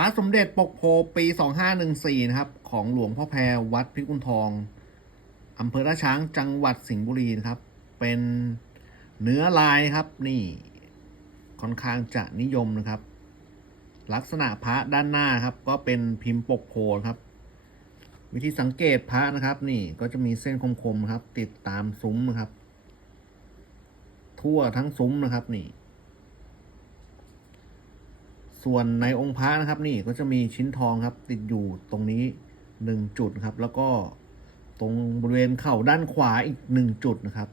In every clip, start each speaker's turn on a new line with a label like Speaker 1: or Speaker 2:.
Speaker 1: พระสมเด็จปกโพปี 2514 นะครับ ของหลวงพ่อแพรวัดพิกุลทองอำเภอท่าช้างจังหวัดสิงห์บุรีนะครับ เป็นเนื้อลายครับนี่ค่อนข้างจะนิยมนะครับ ลักษณะพระด้านหน้าครับ ก็เป็นพิมพ์ปกโพนครับ วิธีสังเกตพระนะครับ นี่ก็จะมีเส้นคมๆครับ ติดตามซุ้มนะครับ ทั่วทั้งซุ้มนะครับนี่ ส่วนในองค์พระนะครับนี่ก็จะมีชิ้นทองครับ ติดอยู่ตรงนี้หนึ่งจุดครับ แล้วก็ตรงบริเวณเข่าด้านขวาอีกหนึ่งจุดนะครับ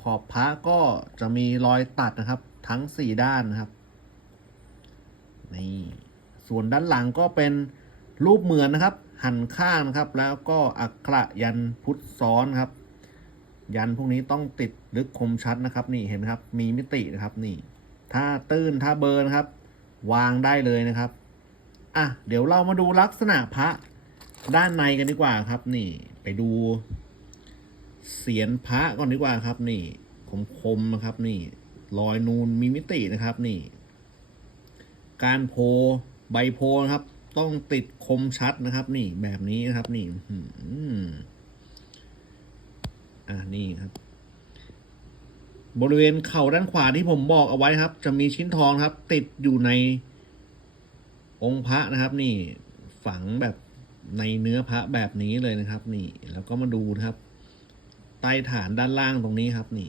Speaker 1: ขอบพระก็จะมีรอยตัดนะครับ ทั้งสี่ด้านนะครับนี่ส่วนด้านหลังก็เป็นรูปเหมือนนะครับ หันข้างนะครับ แล้วก็อักขระยันพุทธซ้อนครับ ยันพวกนี้ต้องติดลึกคมชัดนะครับ นี่เห็นไหมครับ มีมิตินะครับนี่ ถ้าตื้นถ้าเบอร์นะครับ วางได้เลยนะครับ อะ เดี๋ยวเรามาดูลักษณะพระด้านในกันดีกว่าครับ นี่ ไปดูเสียนพระก่อนดีกว่าครับ นี่คมๆนะครับ นี่ รอยนูนมีมิตินะครับนี่ การโพใบโพนะครับ ต้องติดคมชัดนะครับ นี่แบบนี้นะครับ นี่อื้อหืออะนี่ครับ บริเวณเข่าด้านขวาที่ผมบอกเอาไว้ครับ จะมีชิ้นทองครับ ติดอยู่ในองค์พระนะครับ นี่ฝังแบบในเนื้อพระแบบนี้เลยนะครับ นี่ แล้วก็มาดูนะครับ ใต้ฐานด้านล่างตรงนี้ครับ นี่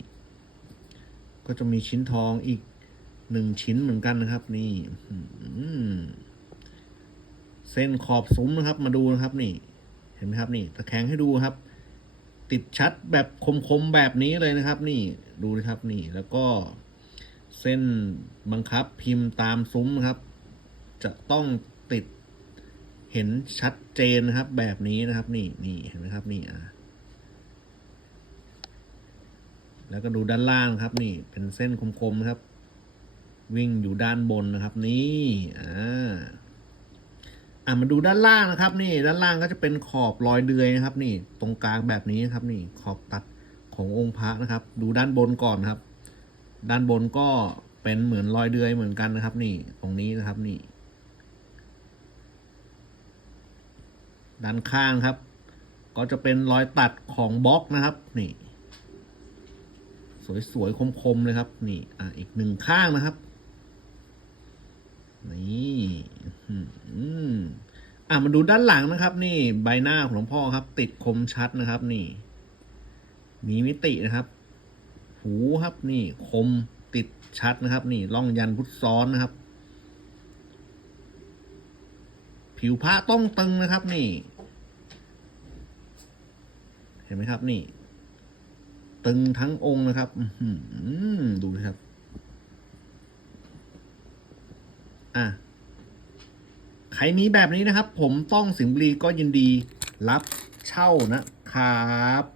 Speaker 1: ก็จะมีชิ้นทองอีกหนึ่งชิ้นเหมือนกันนะครับ นี่เส้นขอบซุ้มนะครับ มาดูนะครับ นี่ เห็นไหมครับ นี่ตะแคงให้ดูครับ ติดชัดแบบคมๆแบบนี้เลยนะครับ นี่ดูนะครับนี่แล้วก็เส้นบังคับพิมพ์ตามซุ้มครับ จะต้องติดเห็นชัดเจนนะครับ แบบนี้นะครับ นี่นี่เห็นไหมครับ นี่อะแล้วก็ดูด้านล่างครับ นี่เป็นเส้นคมๆนะครับ วิ่งอยู่ด้านบนนะครับ นี่อ่า อะมาดูด้านล่างนะครับ นี่ด้านล่างก็จะเป็นขอบรอยเดือยนะครับ นี่ตรงกลางแบบนี้นะครับ นี่ขอบตัดขององค์พระนะครับ ดูด้านบนก่อนครับ ด้านบนก็เป็นเหมือนรอยเดือยเหมือนกันนะครับ นี่ตรงนี้นะครับนี่ ด้านข้างครับ ก็จะเป็นรอยตัดของบล็อกนะครับ นี่ สวยๆคมๆเลยครับ นี่ อะอีกหนึ่งข้างนะครับ นี่ อะมาดูด้านหลังนะครับ นี่ใบหน้าของหลวงพ่อครับ ติดคมชัดนะครับ นี่ มีมิตินะครับ หูครับ นี่คมติดชัดนะครับ นี่ร่องยันพุทธซ้อนนะครับ ผิวพระต้องตึงนะครับ นี่ เห็นไหมครับ นี่ ตึงทั้งองค์นะครับอื้อหือดูนะครับ อะ ใครมีแบบนี้นะครับ ผมต้องสิงห์บุรีก็ยินดีรับเช่านะครับ